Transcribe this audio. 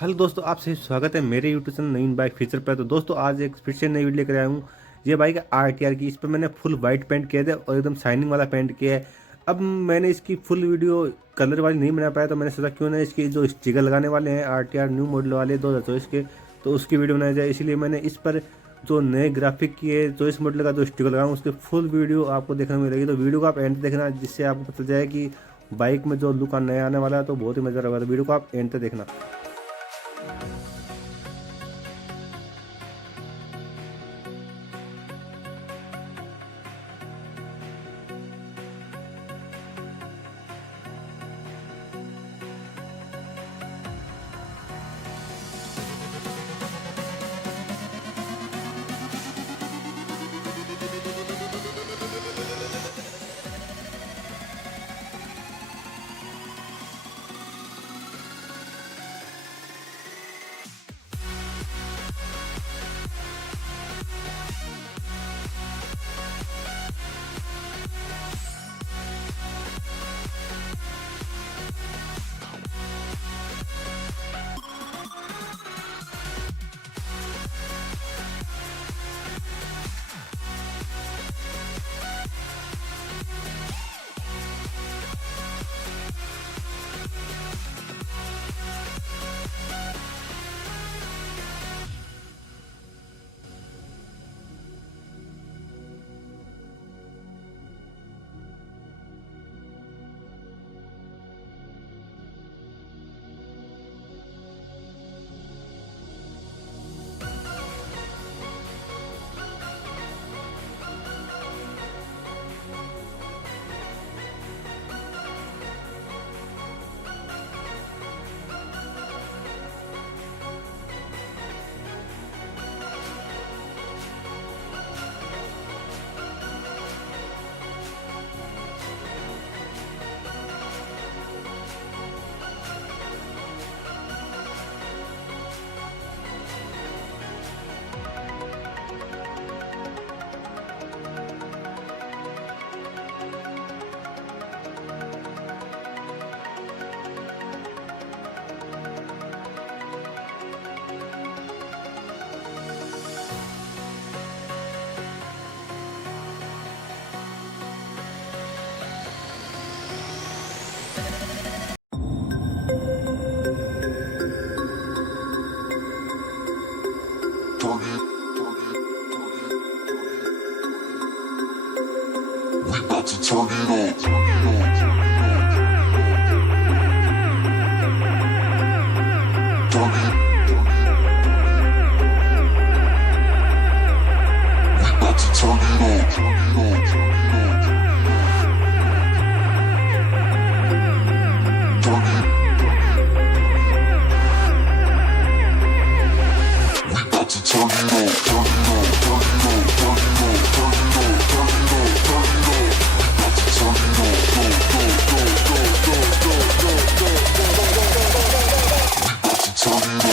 Hello दोस्तों, आपसे स्वागत है मेरे यूट्यूब चैनल नवीन बाइक फीचर पर। तो दोस्तों आज एक फिर से नई वीडियो लेकर आया हूँ। ये बाइक है RTR की। इस पर मैंने फुल वाइट पेंट किया था और एकदम शाइनिंग वाला पेंट किया है। अब मैंने इसकी फुल वीडियो कलर वाली नहीं बना पाया, तो मैंने सोचा क्यों ना इसकी जो स्टिकर लगाने वाले हैं RTR न्यू मॉडल वाले 2024 के, तो उसकी वीडियो बनाई जाए। इसलिए मैंने इस पर जो नए ग्राफिक किए, जो इस मॉडल का जो स्टिकर लगाऊँ, उसकी फुल वीडियो आपको देखने में मिलेगी। तो वीडियो को आप एंड देखना, जिससे आपको पता जाए कि बाइक में जो लुक नया आने वाला है, तो बहुत ही मज़ा होगा। तो वीडियो को आप एंड तक देखना। We about to turn it on. Turn it. We about to turn it on. Turn it. We about to turn it on. Turn it on. Turn it on. Turn it on. Turn it on. Turn it on. Turn it on. Turn it on. Turn it on.